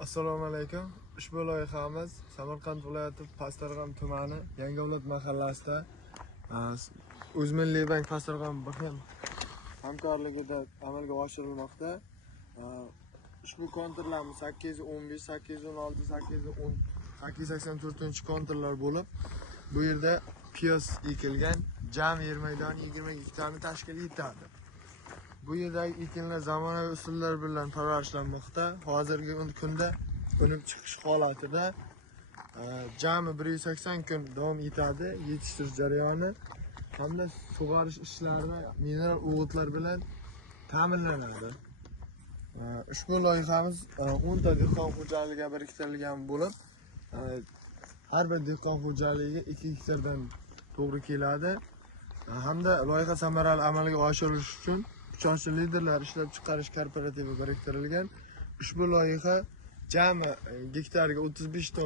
Assalomu alaykum. Ushbu loyihamiz Samarqand viloyati Pastdarg'om tumani Yangiavlod mahallasida O'zmilliy bank Pastdarg'om BXM hamkorligida amalga oshirilmoqda. Ushbu kontrlarimiz 815, 816, 810, 884 kontrlar bo'lib, bu yerda piyoz ekilgan, jami yer maydoni 20 gektarni tashkil etadi. Bu yerdagi ekinlar zamonaviy usullar bilan parvarishlanmoqda. Hozirgi kunda unib chiqish holatida jami 180 kun davom etadi yetishtirish jarayoni hamda sug'orish ishlari va mineral o'g'itlar bilan ta'minlanadi. Ushbu loyihamiz 10 ta dehqon xo'jaligiga biriktirilgan bo'lib, har bir dehqon xo'jaligiga 2 gektardan to'g'ri keladi. Hamda loyiha samarali amalga oshirilishi uchun Uchinchi liderlar ishlab chiqarish korporativi biriktirilgan. Ushbu loyiha jami gektarga 35 ton